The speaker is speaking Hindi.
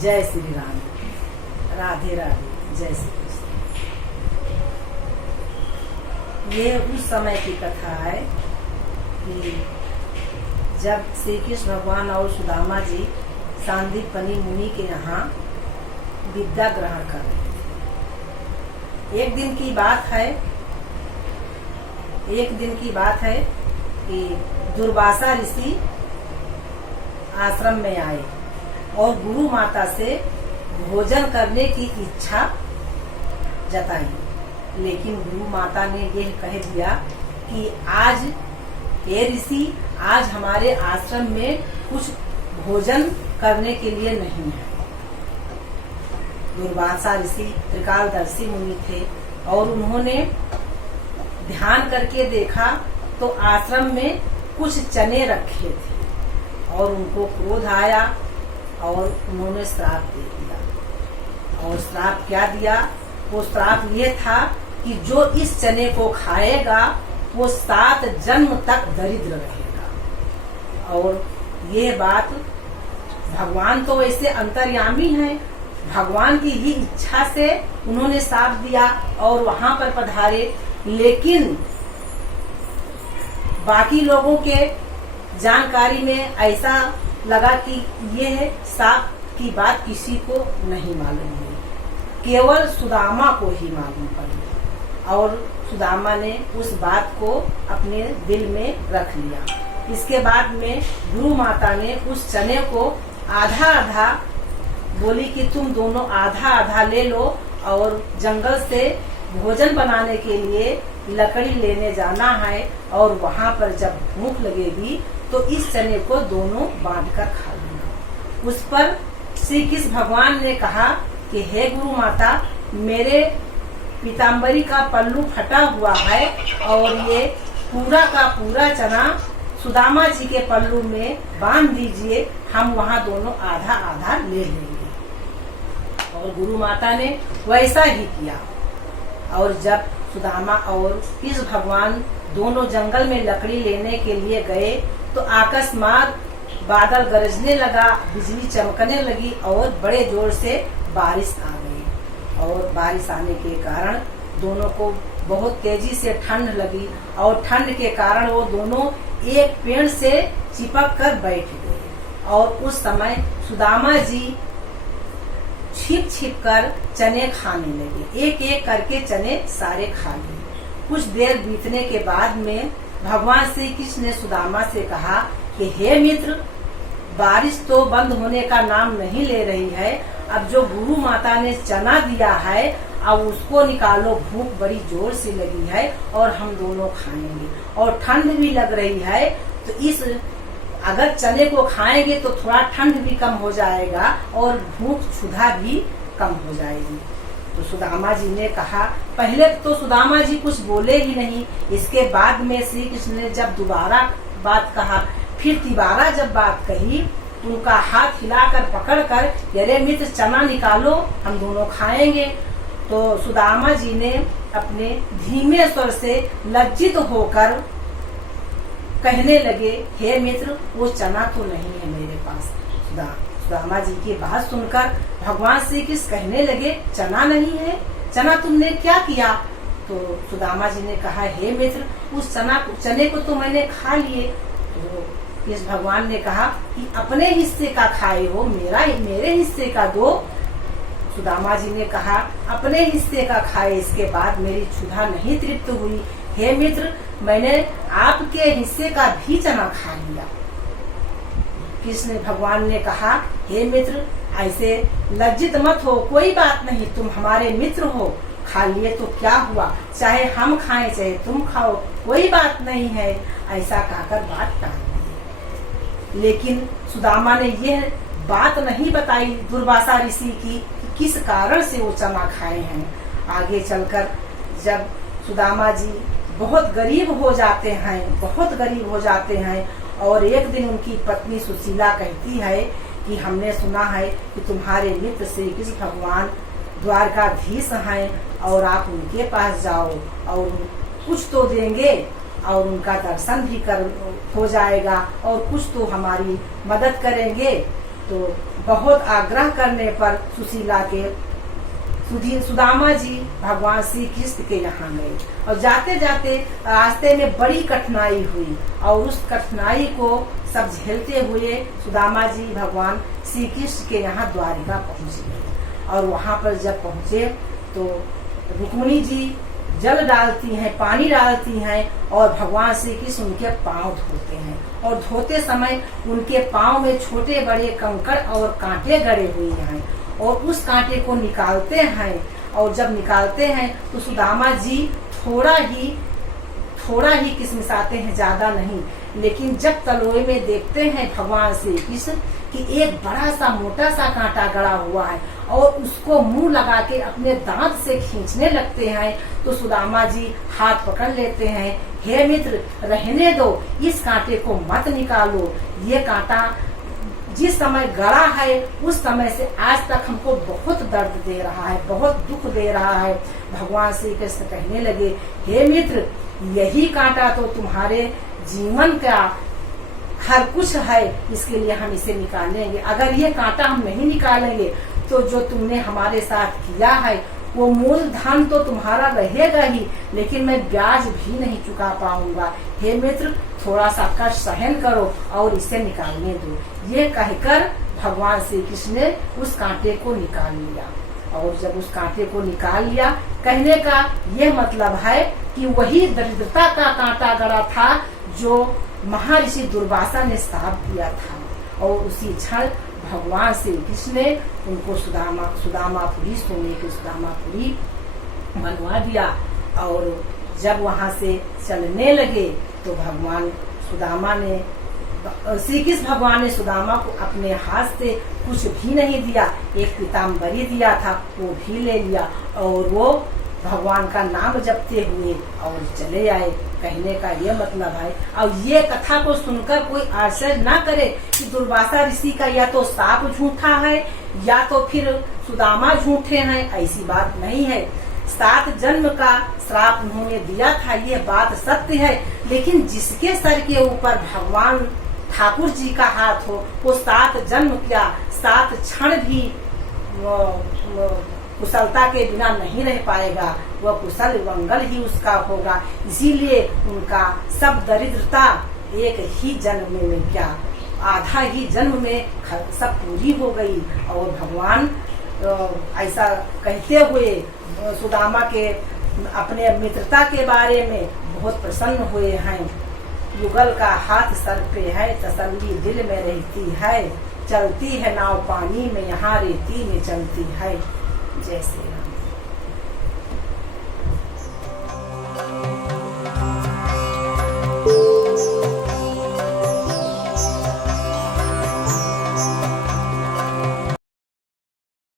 जय श्री राम। राधे राधे। जय श्री कृष्ण। ये उस समय की कथा है कि जब श्री कृष्ण भगवान और सुदामा जी सांदीपनि मुनि के यहाँ विद्या ग्रहण कर रहे थे। एक दिन की बात है कि दुर्वासा ऋषि आश्रम में आए और गुरु माता से भोजन करने की इच्छा जताई, लेकिन गुरु माता ने यह कह दिया कि आज ये ऋषि आज हमारे आश्रम में कुछ भोजन करने के लिए नहीं है। दुर्वासा ऋषि त्रिकालदर्शी मुनि थे और उन्होंने ध्यान करके देखा तो आश्रम में कुछ चने रखे थे और उनको क्रोध आया और उन्होंने श्राप दे दिया। और श्राप क्या दिया? वो श्राप ये था कि जो इस चने को खाएगा वो 7 जन्म तक दरिद्र रहेगा। और ये बात भगवान तो वैसे अंतर्यामी हैं, भगवान की ही इच्छा से उन्होंने श्राप दिया और वहां पर पधारे, लेकिन बाकी लोगों के जानकारी में ऐसा लगा कि यह श्राप की बात किसी को नहीं मालूम हुई, केवल सुदामा को ही मालूम पड़ी। और सुदामा ने उस बात को अपने दिल में रख लिया। इसके बाद में गुरु माता ने उस चने को आधा आधा बोली कि तुम दोनों आधा आधा ले लो और जंगल से भोजन बनाने के लिए लकड़ी लेने जाना है और वहां पर जब भूख लगेगी तो इस चने को दोनों बांट कर खा लेना। उस पर श्री कृष्ण भगवान ने कहा कि हे गुरु माता, मेरे पीताम्बरी का पल्लू फटा हुआ है और ये पूरा का पूरा चना सुदामा जी के पल्लू में बांध दीजिए, हम वहाँ दोनों आधा आधा ले लेंगे। और गुरु माता ने वैसा ही किया। और जब सुदामा और कृष्ण भगवान दोनों जंगल में लकड़ी लेने के लिए गए तो अकस्मात बादल गरजने लगा, बिजली चमकने लगी और बड़े जोर से बारिश आ गई। और बारिश आने के कारण दोनों को बहुत तेजी से ठंड लगी और ठंड के कारण वो दोनों एक पेड़ से चिपक कर बैठ गए। और उस समय सुदामा जी छिप छिप कर चने खाने लगे, एक एक करके चने सारे खा लिए। कुछ देर बीतने के बाद में भगवान श्री कृष्ण ने सुदामा से कहा कि हे मित्र, बारिश तो बंद होने का नाम नहीं ले रही है, अब जो गुरु माता ने चना दिया है अब उसको निकालो, भूख बड़ी जोर से लगी है और हम दोनों खाएंगे और ठंड भी लग रही है, तो इस अगर चने को खाएंगे तो थोड़ा ठंड भी कम हो जाएगा और भूख क्षुधा भी कम हो जाएगी। तो सुदामा जी ने कहा, पहले तो सुदामा जी कुछ बोले ही नहीं। इसके बाद में श्री कृष्ण ने जब दोबारा बात कहा, फिर तिबारा जब बात कही, उनका हाथ हिलाकर पकड़कर, अरे मित्र चना निकालो, हम दोनों खाएंगे। तो सुदामा जी ने अपने धीमे स्वर से लज्जित होकर कहने लगे, हे मित्र, वो चना तो नहीं है मेरे पास। सुदामा जी की बात सुनकर भगवान श्री कृष्ण कहने लगे, चना नहीं है? चना तुमने क्या किया? तो सुदामा जी ने कहा, हे मित्र, उस चने को तो मैंने खा लिए। तो इस भगवान ने कहा कि अपने हिस्से का खाए हो, मेरे हिस्से का दो। सुदामा जी ने कहा, अपने हिस्से का खाए, इसके बाद मेरी क्षुधा नहीं तृप्त हुई। हे मित्र, मैंने आपके हिस्से का भी चना खा लिया। कृष्ण भगवान ने कहा, हे मित्र, ऐसे लज्जित मत हो, कोई बात नहीं, तुम हमारे मित्र हो, खा लिए तो क्या हुआ, चाहे हम खाएं चाहे तुम खाओ, कोई बात नहीं है, ऐसा कहकर बात टाल दी। लेकिन सुदामा ने यह बात नहीं बताई दुर्वासा ऋषि की कि किस कारण से वो चना खाए हैं। आगे चलकर जब सुदामा जी बहुत गरीब हो जाते हैं और एक दिन उनकी पत्नी सुशीला कहती है कि हमने सुना है कि तुम्हारे मित्र श्री कृष्ण भगवान द्वारकाधीश हैं और आप उनके पास जाओ और कुछ तो देंगे और उनका दर्शन भी हो जाएगा और कुछ तो हमारी मदद करेंगे। तो बहुत आग्रह करने पर सुदामा जी भगवान श्री कृष्ण के यहाँ गए और जाते जाते रास्ते में बड़ी कठिनाई हुई और उस कठिनाई को सब झेलते हुए सुदामा जी भगवान श्री कृष्ण के यहाँ द्वारिका पहुँच गए। और वहाँ पर जब पहुँचे तो रुक्मिणी जी जल डालती हैं, पानी डालती हैं और भगवान श्री कृष्ण उनके पांव धोते हैं और धोते समय उनके पांव में छोटे बड़े कंकड़ और कांटे गड़े हुए हैं और उस कांटे को निकालते हैं और जब निकालते हैं तो सुदामा जी थोड़ा ही किसमिसाते हैं, ज्यादा नहीं। लेकिन जब तलोए में देखते हैं भगवान श्री कृष्ण कि एक बड़ा सा मोटा सा कांटा गड़ा हुआ है और उसको मुंह लगा के अपने दांत से खींचने लगते हैं तो सुदामा जी हाथ पकड़ लेते हैं, हे मित्र रहने दो, इस कांटे को मत निकालो, ये कांटा जिस समय गड़ा है उस समय से आज तक हमको बहुत दर्द दे रहा है, बहुत दुख दे रहा है। भगवान श्री कृष्ण कहने लगे, हे मित्र यही कांटा तो तुम्हारे जीवन का हर कुछ है, इसके लिए हम इसे निकालेंगे। अगर ये कांटा हम नहीं निकालेंगे तो जो तुमने हमारे साथ किया है वो मूलधन तो तुम्हारा रहेगा ही, लेकिन मैं ब्याज भी नहीं चुका पाऊंगा। हे मित्र थोड़ा सा कष्ट सहन करो और इसे निकालने दो। ये कहकर भगवान श्री कृष्ण ने उस कांटे को निकाल लिया और जब उस कांटे को निकाल लिया, कहने का ये मतलब है कि वही दरिद्रता का कांटा गड़ा था जो महर्षि दुर्वासा ने श्राप दिया था और उसी क्षण भगवान श्री कृष्ण ने उनको सुदामापुरी सोने की सुदामापुरी बनवा दिया। और जब वहां से चलने लगे तो श्री कृष्ण भगवान ने सुदामा को अपने हाथ से कुछ भी नहीं दिया, एक पीताम्बरी दिया था वो भी ले लिया और वो भगवान का नाम जपते हुए और चले आए। कहने का ये मतलब है, और ये कथा को सुनकर कोई आश्चर्य ना करे कि दुर्वासा ऋषि का या तो साप झूठा है या तो फिर सुदामा झूठे हैं, ऐसी बात नहीं है। 7 जन्म का श्राप उन्होंने दिया था, ये बात सत्य है, लेकिन जिसके सर के ऊपर भगवान ठाकुर जी का हाथ हो वो 7 जन्म क्या 7 क्षण भी कुशलता के बिना नहीं रह पाएगा, वह कुशल मंगल ही उसका होगा। इसीलिए उनका सब दरिद्रता एक ही जन्म में क्या आधा ही जन्म में सब पूरी हो गई। और भगवान ऐसा कहते हुए सुदामा के अपने मित्रता के बारे में बहुत प्रसन्न हुए हैं। युगल का हाथ सर पे है, तसल्ली दिल में रहती है, चलती है नाव पानी में, यहाँ रेती में चलती है। जय श्री राम।